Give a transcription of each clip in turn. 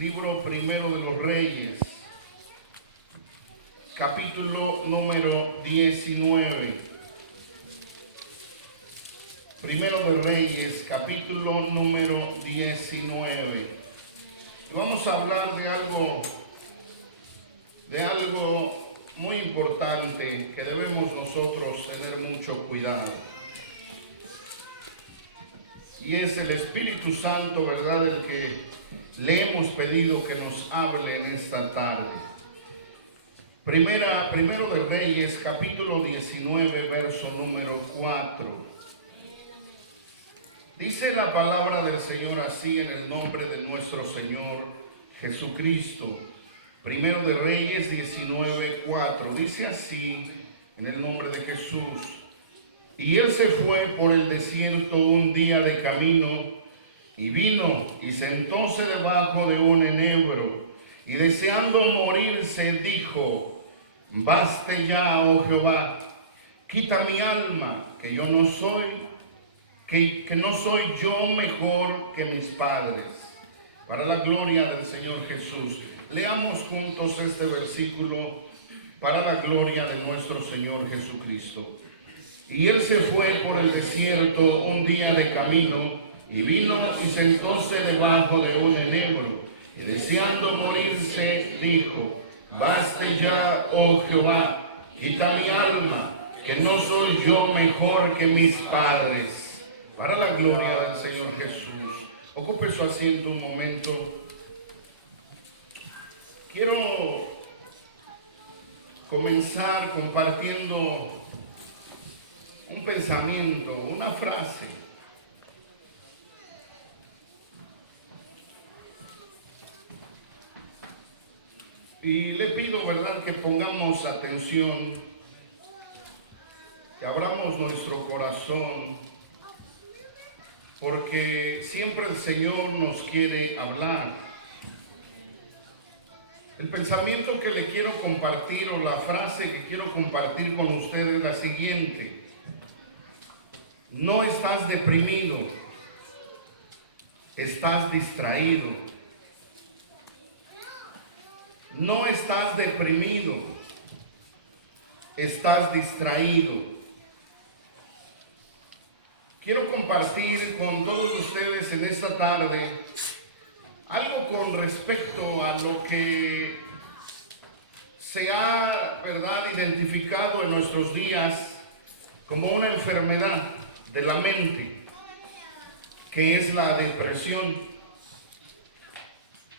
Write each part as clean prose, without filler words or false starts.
libro primero de los Reyes, capítulo número 19. Primero de Reyes, capítulo número 19. Y vamos a hablar de algo muy importante que debemos nosotros tener mucho cuidado. Y es el Espíritu Santo, ¿verdad?, el que le hemos pedido que nos hable en esta tarde. Primero de Reyes, capítulo 19, verso número 4. Dice la palabra del Señor así, en el nombre de nuestro Señor Jesucristo. Primero de Reyes 19, 4. Dice así, en el nombre de Jesús. Y él se fue por el desierto un día de camino, y vino y sentóse debajo de un enebro, y deseando morirse dijo: baste ya, oh Jehová, quita mi alma, que no soy yo mejor que mis padres. Para la gloria del Señor Jesús. Leamos juntos este versículo para la gloria de nuestro Señor Jesucristo. Y él se fue por el desierto un día de camino, y vino y sentóse debajo de un enebro, y deseando morirse dijo: baste ya, oh Jehová, quita mi alma, que no soy yo mejor que mis padres. Para la gloria del Señor Jesús. Ocupe su asiento un momento. Quiero comenzar compartiendo un pensamiento, una frase. Y le pido, ¿verdad?, que pongamos atención, que abramos nuestro corazón, porque siempre el Señor nos quiere hablar. El pensamiento que le quiero compartir, o la frase que quiero compartir con ustedes, es la siguiente: no estás deprimido, estás distraído. No estás deprimido, estás distraído. Quiero compartir con todos ustedes en esta tarde algo con respecto a lo que se ha, ¿verdad?, identificado en nuestros días como una enfermedad de la mente, que es la depresión.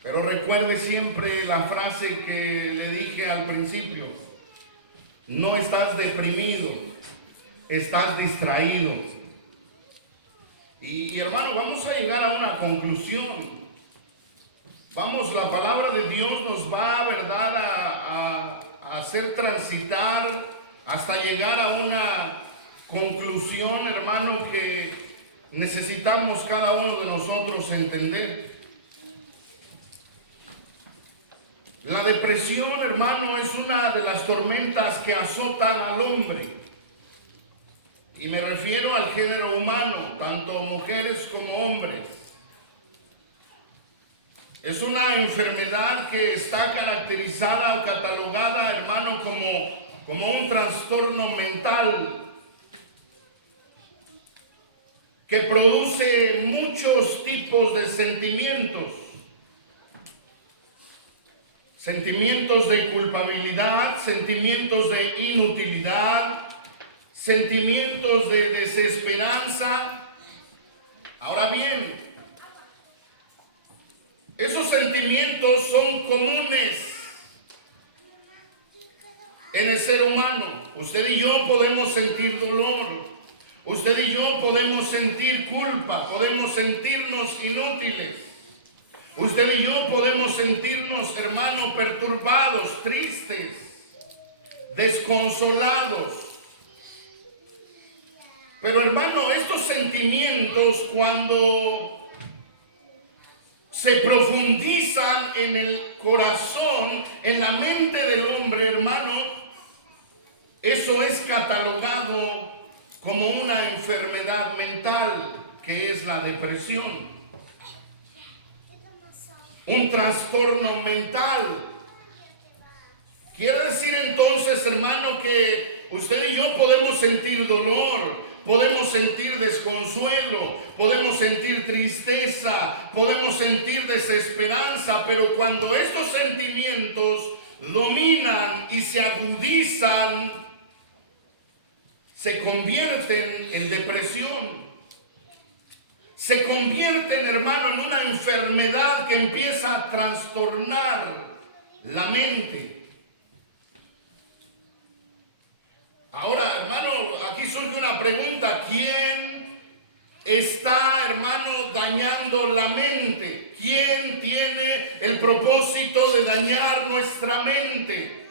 Pero recuerde siempre la frase que le dije al principio: no estás deprimido, estás distraído. Y hermano, vamos a llegar a una conclusión. La palabra de Dios nos va, ¿verdad?, a hacer transitar hasta llegar a una conclusión, hermano, que necesitamos cada uno de nosotros entender. La depresión, hermano, es una de las tormentas que azotan al hombre. Y me refiero al género humano, tanto mujeres como hombres. Es una enfermedad que está caracterizada o catalogada, hermano, como un trastorno mental, que produce muchos tipos de sentimientos. Sentimientos de culpabilidad, sentimientos de inutilidad, sentimientos de desesperanza. Ahora bien, esos sentimientos son comunes en el ser humano. Usted y yo podemos sentir dolor. Usted y yo podemos sentir culpa. Podemos sentirnos inútiles. Usted y yo podemos sentirnos, hermano, perturbados, tristes, desconsolados. Pero, hermano, estos sentimientos, cuando se profundizan en el corazón, en la mente del hombre, hermano, eso es catalogado como una enfermedad mental, que es la depresión. un trastorno mental. Quiere decir entonces, hermano, que usted y yo podemos sentir dolor, podemos sentir desconsuelo, podemos sentir tristeza, podemos sentir desesperanza, pero cuando estos sentimientos dominan y se agudizan, se convierten en depresión. Se convierten, hermano, en una enfermedad que empieza a trastornar la mente. Ahora, hermano, aquí surge una pregunta. ¿Quién está, hermano, dañando la mente? ¿Quién tiene el propósito de dañar nuestra mente?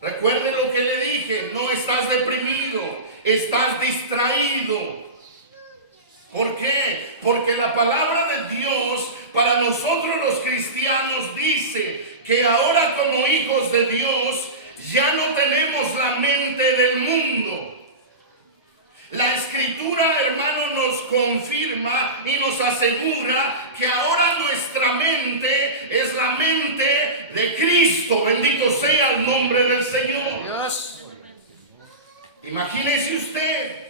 Recuerde lo que le dije, no estás deprimido, estás distraído. ¿Por qué? Porque la palabra de Dios para nosotros los cristianos dice que ahora como hijos de Dios ya no tenemos la mente del mundo. La Escritura, hermano, nos confirma y nos asegura que ahora nuestra mente es la mente de Cristo. Bendito sea el nombre del Señor. Dios. Imagínese usted.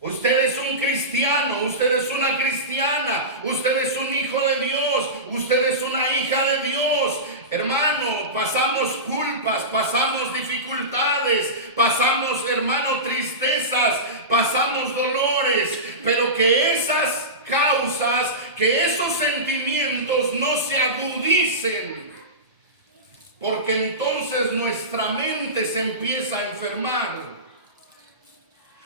Usted es un cristiano, usted es una cristiana, usted es un hijo de Dios, usted es una hija de Dios. Hermano, pasamos culpas, pasamos dificultades, pasamos, hermano, tristezas, pasamos dolores, pero que esas causas, que esos sentimientos no se agudicen, porque entonces nuestra mente se empieza a enfermar.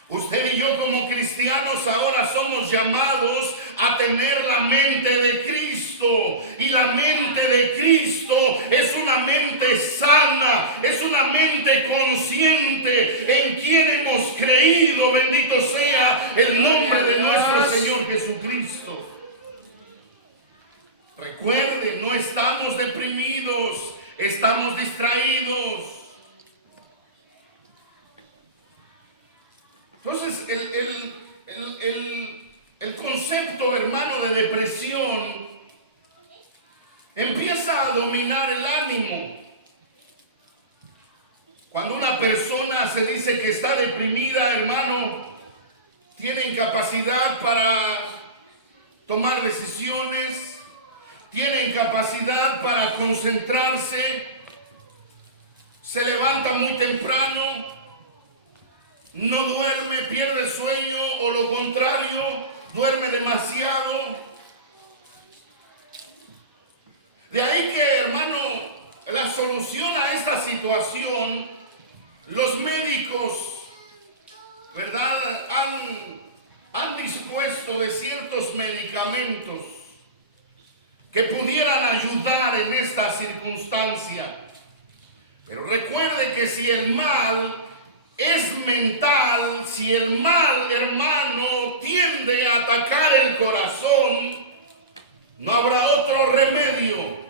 Usted y yo como cristianos ahora somos llamados a tener la mente de Cristo. Y la mente de Cristo es una mente sana, es una mente consciente en quien hemos creído. Bendito sea el nombre de nuestro Señor Jesucristo. Recuerde, no estamos deprimidos, estamos distraídos. Entonces, el concepto, hermano, de depresión empieza a dominar el ánimo. Cuando una persona se dice que está deprimida, hermano, tiene incapacidad para tomar decisiones, tiene incapacidad para concentrarse, se levanta muy temprano, no duerme, pierde el sueño, o lo contrario, duerme demasiado. De ahí que, hermano, la solución a esta situación, los médicos, ¿verdad?, han dispuesto de ciertos medicamentos que pudieran ayudar en esta circunstancia. Pero recuerde que si el mal es mental, si el mal, hermano, tiende a atacar el corazón, no habrá otro remedio.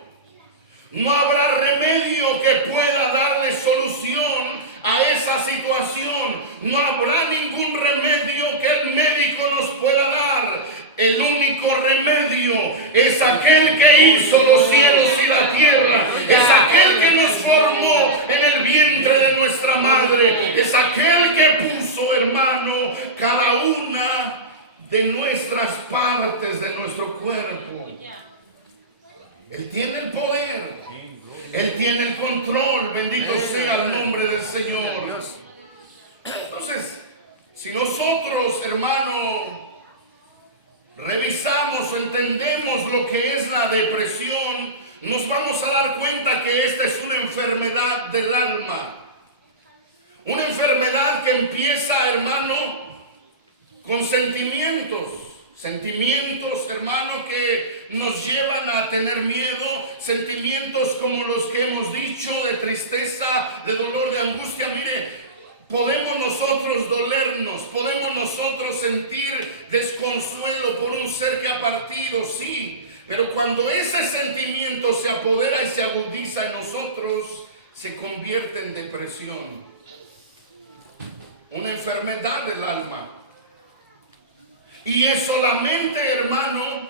No habrá remedio que pueda darle solución a esa situación. No habrá ningún remedio que el médico nos pueda dar. El único remedio es aquel que hizo los cielos y la tierra. Es aquel que nos formó en el vientre de nuestra madre. Es aquel que puso, hermano, cada una de nuestras partes de nuestro cuerpo. Él tiene el poder. Él tiene el control. Bendito sea el nombre del Señor. Entonces, si nosotros, hermano, revisamos o entendemos lo que es la depresión, nos vamos a dar cuenta que esta es una enfermedad del alma. Una enfermedad que empieza, hermano, con sentimientos, hermano, que nos llevan a tener miedo, sentimientos como los que hemos dicho, de tristeza, de dolor, de angustia. Mire, podemos nosotros dolernos, podemos nosotros sentir desconsuelo por un ser que ha partido, sí, pero cuando ese sentimiento se apodera y se agudiza en nosotros, se convierte en depresión, una enfermedad del alma. Y es solamente, hermano,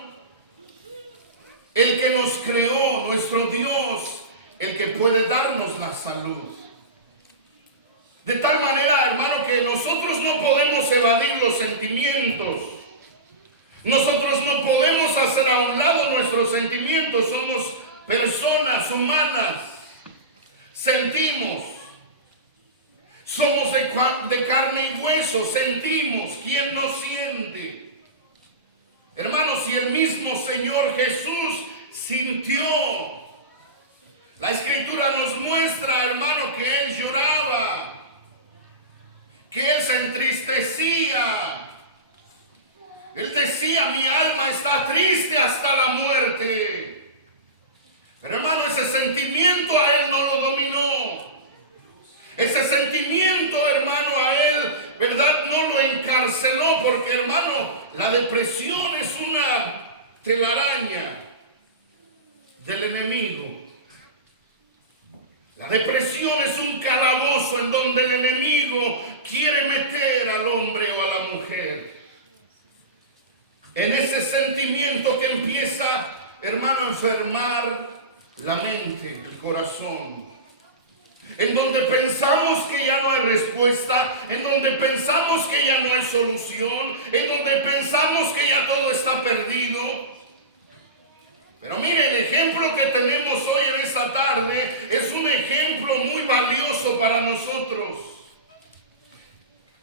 nuestro Dios el que puede darnos la salud. De tal manera, hermano, que nosotros no podemos evadir los sentimientos. Nosotros no podemos hacer a un lado nuestros sentimientos. Somos personas humanas. Sentimos. Somos de carne y hueso. Sentimos. ¿Quién no siente? Hermanos, si el mismo Señor Jesús sintió. La Escritura nos muestra, hermano, que Él lloraba. Que Él se entristecía. Él decía, mi alma está triste hasta la muerte. Pero hermano, ese sentimiento a Él no lo dominó. Ese sentimiento, hermano, a Él, ¿verdad? No lo encarceló, porque, hermano, la depresión es una telaraña del enemigo. La depresión es un calabozo en donde el enemigo quiere meter al hombre o a la mujer. En ese sentimiento que empieza, hermano, a enfermar la mente, el corazón. En donde pensamos que ya no hay respuesta, en donde pensamos que ya no hay solución, en donde pensamos que ya todo está perdido. Pero mire, el ejemplo que tenemos hoy en esta tarde es un ejemplo muy valioso para nosotros.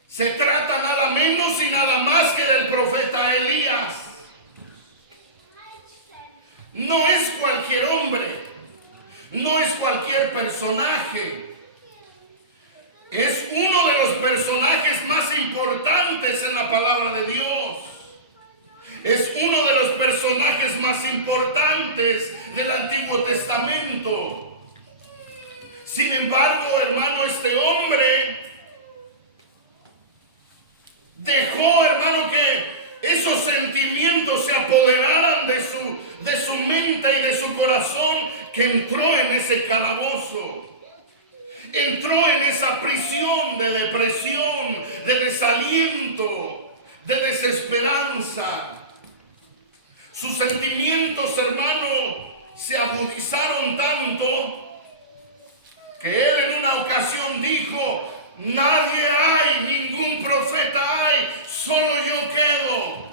Se trata nada menos y nada más que del profeta Elías. No es cualquier hombre, no es cualquier personaje. Es uno de los personajes más importantes en la palabra de Dios. Es uno de los personajes más importantes del Antiguo Testamento. Sin embargo, hermano, este hombre dejó, hermano, que esos sentimientos se apoderaran de su mente y de su corazón, que entró en ese calabozo. Entró en esa prisión de depresión, de desaliento, de desesperanza. Sus sentimientos, hermano, se agudizaron tanto que él en una ocasión dijo, nadie hay, ningún profeta hay, solo yo quedo.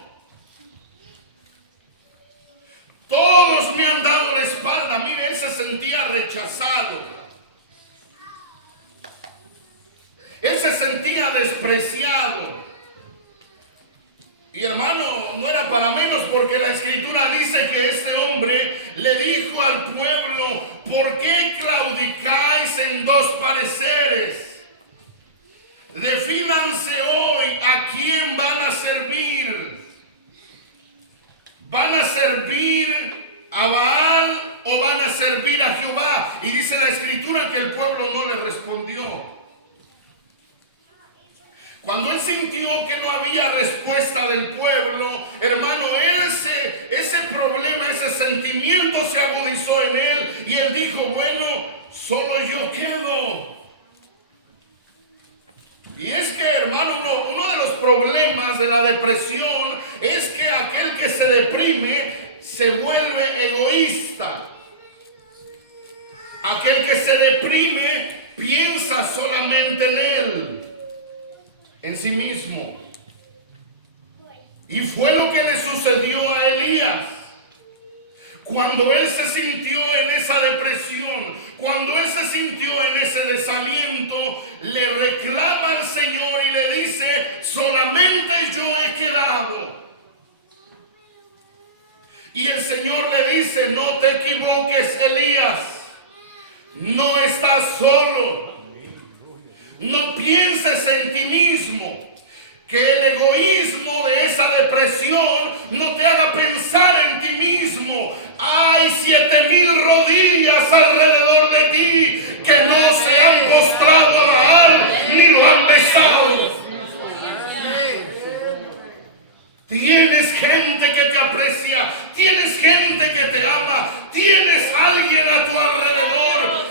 Todos me han dado la espalda. Mire, él se sentía rechazado. Él se sentía despreciado. Y hermano, no era para menos, porque la Escritura dice que este hombre le dijo al pueblo, ¿por qué claudicáis en dos pareceres? Defínanse hoy a quién van a servir. ¿Van a servir a Baal o van a servir a Jehová? Y dice la Escritura que el pueblo no le respondió. Cuando él sintió que no había respuesta del pueblo, hermano, ese problema, ese sentimiento se agudizó en él y él dijo, bueno, solo yo quedo. Y es que, hermano, uno de los problemas de la depresión es que aquel que se deprime se vuelve egoísta. Aquel que se deprime piensa solamente en él, en sí mismo. Y fue lo que le sucedió a Elías. Cuando él se sintió en esa depresión, cuando él se sintió en ese desaliento, le reclama al Señor y le dice, solamente yo he quedado. Y el Señor le dice, no te equivoques, Elías, no estás solo. No pienses en ti mismo. Que el egoísmo de esa depresión no te haga pensar en ti mismo. Hay 7,000 rodillas alrededor de ti que no se han postrado a Baal ni lo han besado. Tienes gente que te aprecia, tienes gente que te ama, tienes alguien a tu alrededor.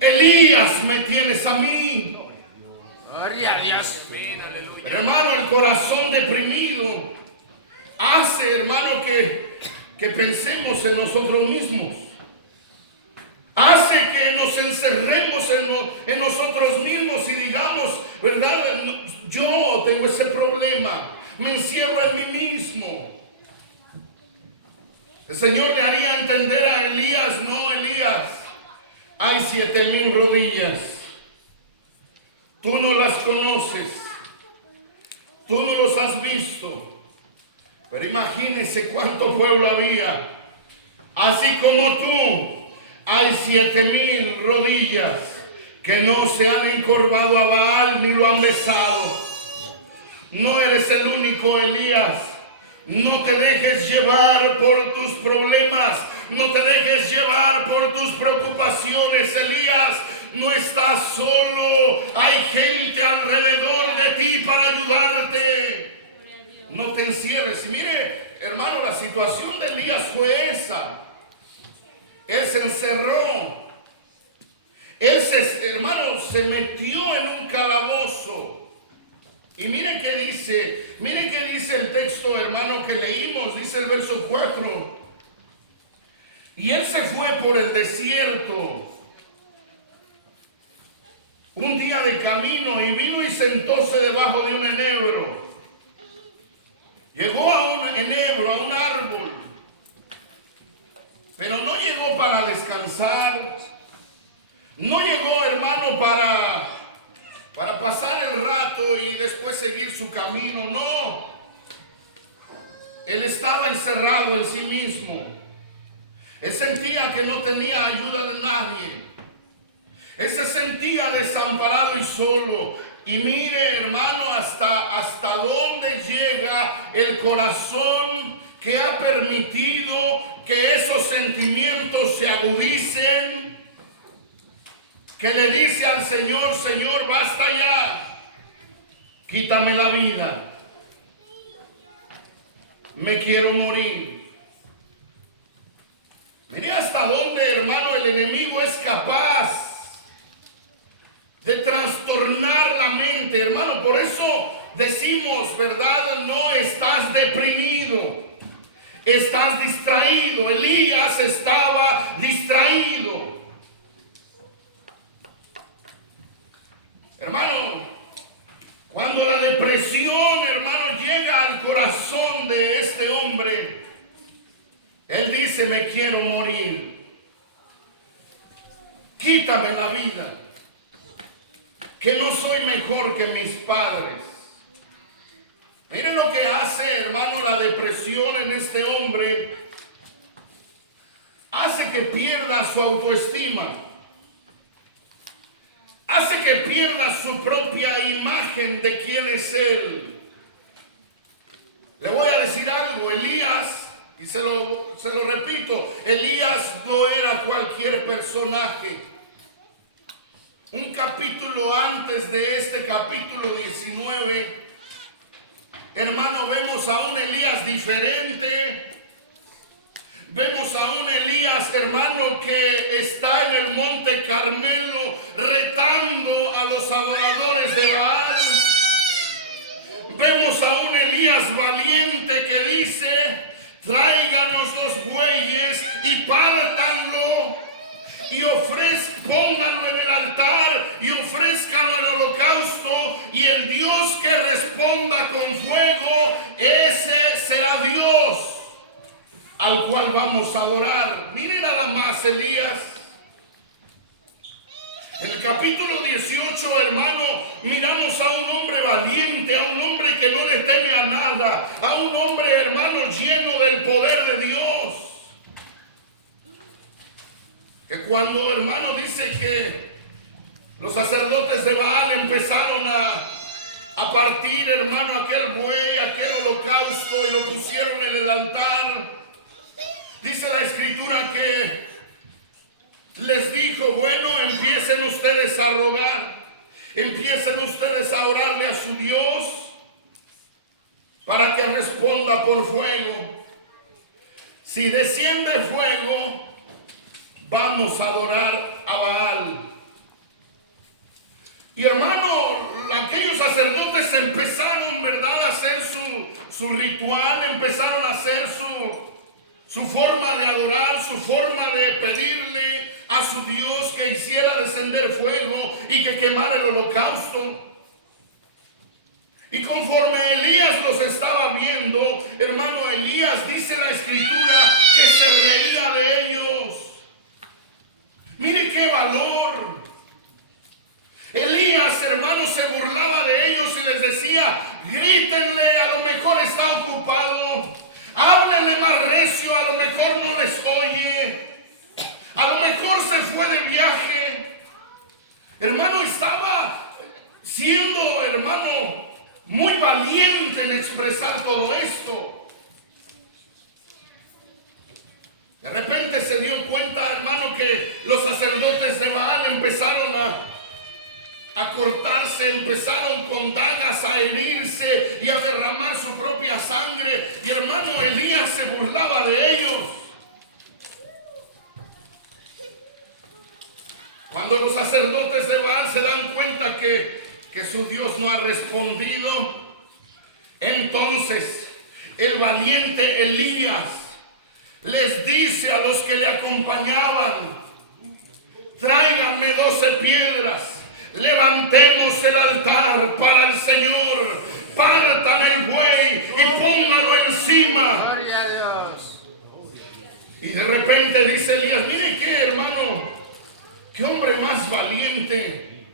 Elías, me tienes a mí. Gloria a Dios. Pero hermano, el corazón deprimido hace, hermano, que pensemos en nosotros mismos. hace que nos encerremos en nosotros mismos y digamos, ¿verdad? Yo tengo ese problema, me encierro en mí mismo. El Señor le haría entender a Elías: no, Elías, hay 7,000 rodillas, tú no las conoces, tú no los has visto, pero imagínese cuánto pueblo había. Así como tú, hay 7,000 rodillas que no se han encorvado a Baal ni lo han besado. No eres el único, Elías. No te dejes llevar por tus problemas, no te dejes llevar por tus preocupaciones, Elías. No estás solo, hay gente alrededor de ti para ayudarte. No te encierres. Y mire, hermano, la situación de Elías fue esa. Él se encerró. Él hermano, se metió en un calabozo. Y miren qué dice el texto, hermano, que leímos. Dice el verso 4. Y él se fue por el desierto un día de camino y vino y sentóse debajo de un enebro. Llegó a un enebro, a un árbol, pero no llegó para descansar. No llegó, hermano, para pasar el rato y después seguir su camino. No. Él estaba encerrado en sí mismo. Él sentía que no tenía ayuda de nadie. Él se sentía desamparado y solo. Y mire, hermano, hasta dónde llega el corazón que ha permitido que esos sentimientos se agudicen. Que le dice al Señor: Señor, basta ya, quítame la vida, me quiero morir. Mire hasta dónde, hermano, el enemigo es capaz de trastornar la mente, hermano. Por eso decimos, ¿verdad? No estás deprimido, estás distraído. Elías estaba distraído. Hermano, cuando la depresión, hermano, llega al corazón de este hombre, él dice: me quiero morir, quítame la vida, que no soy mejor que mis padres. Miren lo que hace, hermano, la depresión en este hombre. Hace que pierda su autoestima. Hace que pierda su propia imagen de quién es él. Le voy a decir algo: Elías, y se lo repito, Elías no era cualquier personaje. Un capítulo antes de este capítulo 19, hermano, vemos a un Elías diferente. Vemos a un Elías, hermano, que está en el monte Carmelo retando a los adoradores de Baal. Vemos a un Elías valiente que dice: tráiganos los bueyes y pártanlo y pónganlo en el altar y ofrézcanlo en el holocausto, y el Dios que responda con fuego, ese será Dios al cual vamos a adorar. Mire nada más, Elías. En el capítulo 18, hermano, miramos a un hombre valiente, a un hombre que no le teme a nada, a un hombre, hermano, lleno del poder de Dios. Que cuando, hermano, dice que los sacerdotes de Baal empezaron a partir, hermano, aquel buey, aquel holocausto, y lo pusieron en el altar, dice la escritura que les dijo: bueno, empiecen ustedes a rogar, empiecen ustedes a orarle a su Dios para que responda por fuego. Si desciende fuego, vamos a adorar a Baal. Y hermano, aquellos sacerdotes empezaron, ¿verdad?, a hacer su ritual, empezaron a hacer su forma de adorar, su forma de pedirle a su hiciera descender fuego y que quemara el holocausto. Y conforme Elías los estaba viendo, hermano, Elías, dice la escritura, que se reía de ellos. Mire qué valor. Elías, hermano, se burlaba de ellos y les decía: grítenle, a lo mejor está ocupado. Háblenle más recio, a lo mejor no les oye. A lo mejor se fue de viaje. Hermano, estaba siendo, hermano, muy valiente en expresar todo esto. De repente se dio cuenta, hermano, que los sacerdotes de Baal empezaron a cortarse, empezaron con dagas a herirse y a derramar su propia sangre. Y hermano, Elías se burlaba de ellos. Cuando los sacerdotes de Baal se dan cuenta que su Dios no ha respondido, entonces el valiente Elías les dice a los que le acompañaban: tráiganme 12 piedras, levantemos el altar para el Señor, partan el buey y pónganlo encima. Gloria a Dios. Y de repente dice Elías: mire qué, hermano, qué hombre más valiente,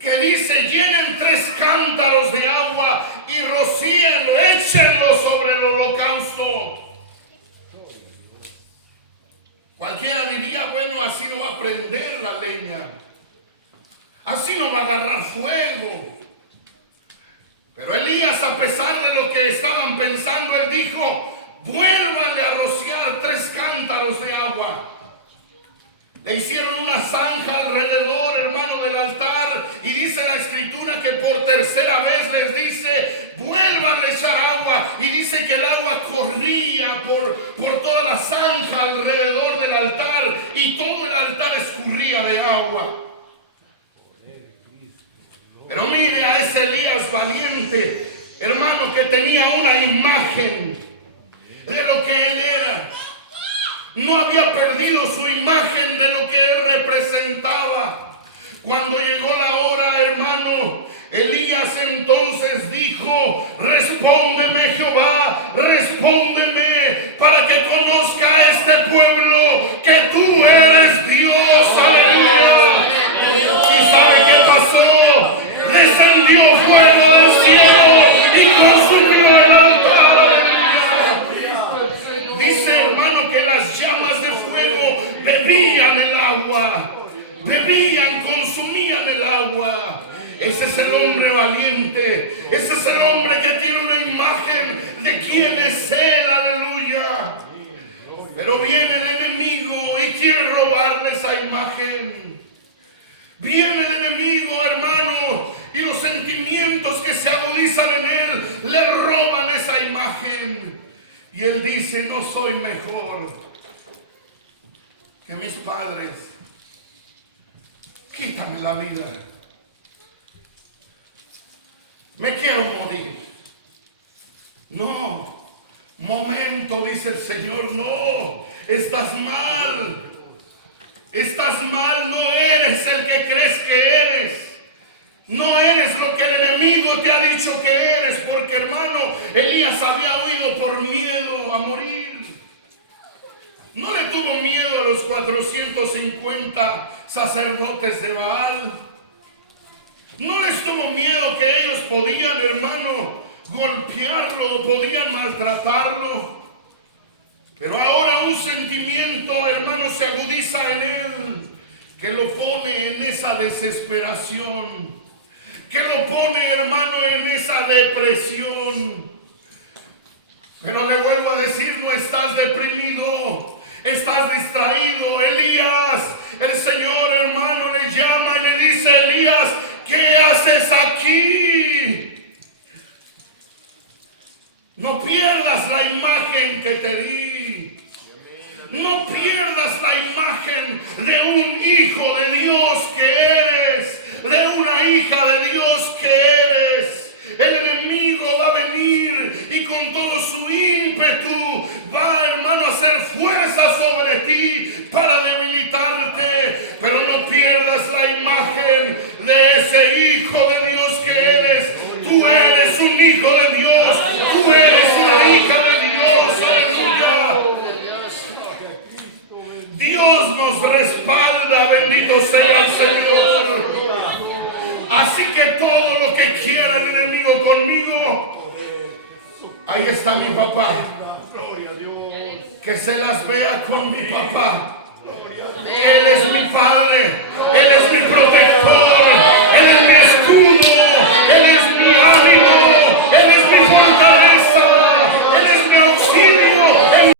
que dice: llenen 3 cántaros de agua y rocíenlo, échenlo sobre el holocausto. Cualquiera diría: bueno, así no va a prender la leña, así no va a agarrar fuego. Pero Elías, a pesar de lo que estaban pensando, él dijo: vuélvanle a rociar 3 cántaros de agua. Le hicieron una zanja alrededor, hermano, del altar, y dice la escritura que por tercera vez les dice: vuelvan a echar agua. Y dice que el agua corría por toda la zanja alrededor del altar, y todo el altar escurría de agua. Pero mire a ese Elías valiente, hermano, que tenía una imagen de lo que él era. No había perdido su imagen de lo que él representaba. Cuando llegó la hora, hermano, Elías entonces dijo: respóndeme, Jehová, respóndeme, para que conozca este pueblo que tú eres Dios. Aleluya. ¿Y sabe qué pasó? Descendió fuego del cielo y consumió el altar. Aleluya. Dice, hermano, que las llamas de fuego bebían el agua, bebían, consumían el agua. Ese es el hombre valiente, ese es el hombre que tiene una imagen de quién es él. Aleluya. Pero viene el enemigo y quiere robarle esa imagen. Viene el enemigo, hermano, y los sentimientos que se agudizan en él le roban esa imagen. Y él dice: no soy mejor que mis padres. Quítame la vida. Me quiero morir. No, momento, dice el Señor, no, estás mal. Estás mal, no eres el que crees que eres. No eres lo que el enemigo te ha dicho que eres, porque, hermano, Elías había huido por miedo a morir. No le tuvo miedo a los 450 sacerdotes de Baal. No les tuvo miedo que ellos podían, hermano, golpearlo, podían maltratarlo. Pero ahora un sentimiento, hermano, se agudiza en él, que lo pone en esa desesperación, que lo pone, hermano, en esa depresión. Pero le vuelvo a decir: no estás deprimido, estás distraído. Elías, el Señor, hermano, le llama y le dice: Elías, ¿qué haces aquí? No pierdas la imagen que te di. No pierdas la imagen de un hijo de Dios que eres, de una hija de Dios que eres. El enemigo va a venir y con todo su ímpetu va, hermano, a hacer fuerza sobre ti para debilitarte. Pero no todo lo que quiera el enemigo conmigo, ahí está mi papá. Gloria a Dios. Que se las vea con mi papá. Gloria a Dios. Él es